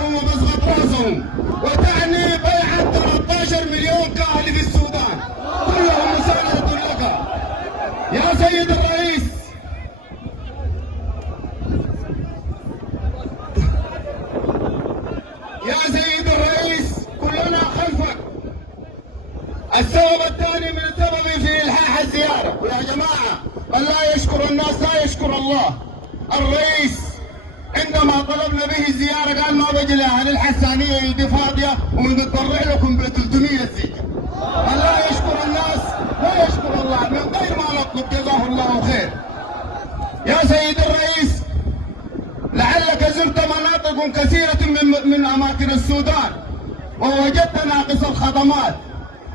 شعرهم ومزغط راسهم، وتعني بيعة 13 مليون كاهلي في السودان كلهم مساندة لك يا سيد الرئيس. يا سيد الرئيس كلنا خلفك. السبب الثاني من سببي في إلحاح الزيارة، ويا جماعة من لا يشكر الناس لا يشكر الله. الرئيس عندما طلبنا به الزيارة قال ما بجي لأهل الحسانية يدي فاضية ونتبرع لكم ب 300 سجن. من لا يشكر الناس لا يشكر الله، من غير ما نطلب جزاه الله خير. يا سيد الرئيس لعلك زرت مناطق كثيرة من أماكن السودان ووجدت ناقص الخدمات،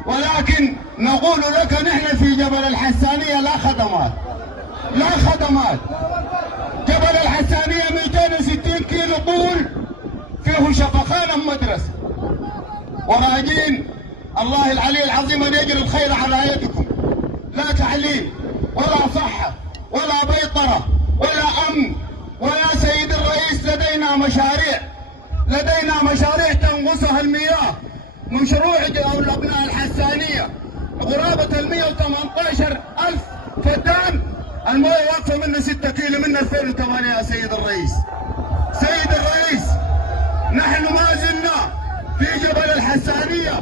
ولكن نقول لك نحن في جبل الحسانية لا خدمات، لا خدمات. جبل الحسانية 260 كيلو طول، فيه شفخان مدرسة، وراجين الله العلي العظيم أن يجري الخير على يدكم. لا تعليم ولا صحة ولا بيطرة ولا أمن. ويا سيد الرئيس لدينا مشاريع تنقصها المياه. مشروع أبناء الحسانية قرابة 118,000 فدان، المويه واقفة منه 6 كيلو من 2008 يا سيد الرئيس. سيد الرئيس نحن ما زلنا في جبل الحسانية،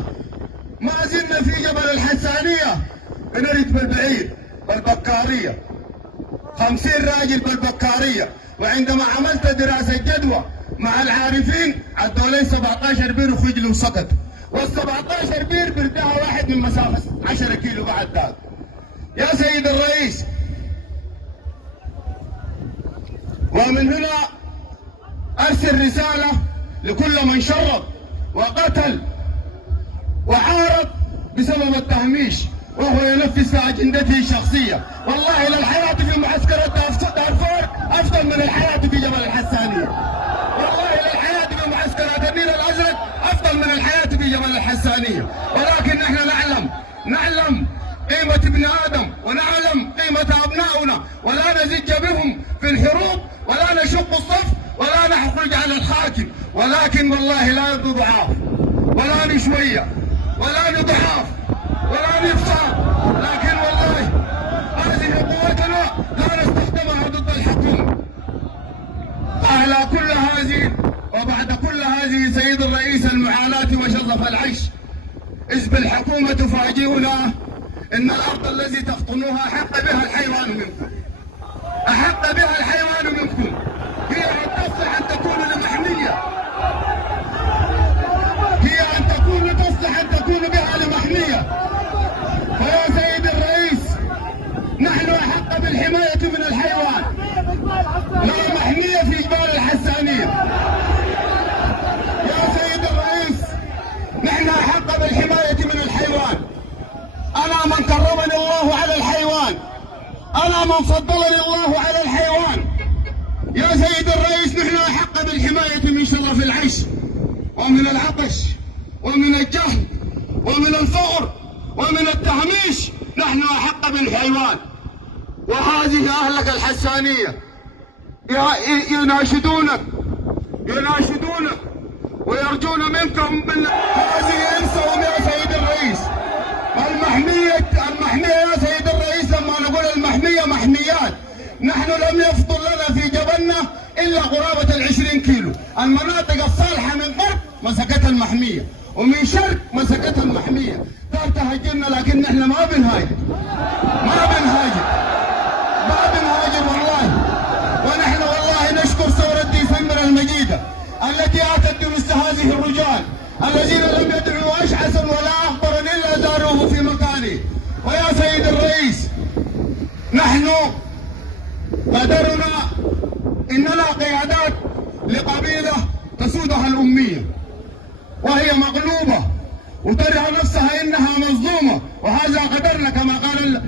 ما زلنا في جبل الحسانية بنرد بالبعيد بالبكارية 50 راجل بالبكارية. وعندما عملت دراسة جدوى مع العارفين عدوا لي 17 بير وخجلوا وسقطوا، وال17 بير بردها واحد من مسافة 10 كيلو بعد ذاك. يا سيد الرئيس ومن هنا أرسل رسالة لكل من شرد وقتل وعارض بسبب التهميش وهو ينفذ في أجندته الشخصية. والله للحياة في معسكر دارفور أفضل من الحياة في جبل الحسانية. والله للحياة في معسكرات النيل الأزرق أفضل من الحياة في جبل الحسانية. ولكن نحن نعلم قيمة ابن آدم ونعلم قيمة أبناؤنا، ولا نزج بهم في الحروب ولا نشق الصف ولا نخرج على الحاكم. ولكن والله لا نضعاف ولا نشوية ولا نضعاف ولا نفصل، لكن والله هذه قوتنا لا نستخدمها ضد الحكومة. على كل هذه وبعد كل هذه سيد الرئيس المعاناة وشظف العيش، إذ بالحكومة تفاجئنا إن الأرض التي تقطنوها أحق بها الحيوان منكم، أحق بها الحيوان منكم. هي أن تصلح أن تكون لمحمية، هي أن تكون بها لمحمية. فيا سيد الرئيس نحن أحق بالحماية من الحيوان، لا محمية في جبال الحسانية. يا سيد الرئيس نحن أحق بالحماية من الحيوان. أنا من كرمني الله على الحيوان، أنا من فضلني الله على الحيوان. يا سيد الرئيس نحن أحق بالحماية من شرف العيش ومن العطش ومن الجهل ومن الفقر ومن التهميش. نحن أحق بالحيوان. وهذه أهلك الحسانية يناشدونك ويرجون منكم هذه انسهم يا سيد الرئيس. المحمية يا سيد الرئيس، لما نقول المحمية محميات، نحن لم يفضل لنا في جبلنا إلا قرابة 20 كيلو. المناطق الصالحة من غرب مسكتها المحمية ومن شرق مسكتها المحمية. قال تهاجرنا، لكن نحن ما بنهاجر والله. ونحن والله نشكر ثورة ديسمبر المجيدة التي آتت بمثل هذه الرجال الذين لم يدعوا أشعثا ولا أخبرا إلا زاروه في مكانه. ويا سيد الرئيس نحن قدرنا إننا قيادات لقبيلة تسودها الأمية وهي مغلوبة وترى نفسها إنها مظلومة، وهذا قدرنا كما قال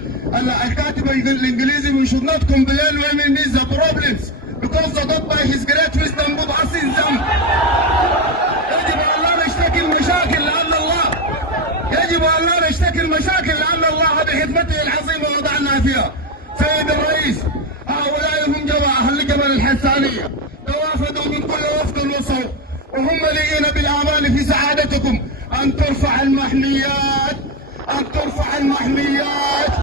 الكاتب الإنجليزي we should not complain when we need the problems because the God by his great wisdom put us in them. يجب أن لا نشتكي المشاكل لأن الله بحكمته العظيمة وضعنا فيها. سيد الرئيس هؤلاء هم أهل جبل الحسانية توافدوا من كل وفد وصوب وهم مليئين بالآمال في سعادتكم، أن ترفع المحميات، أن ترفع المحميات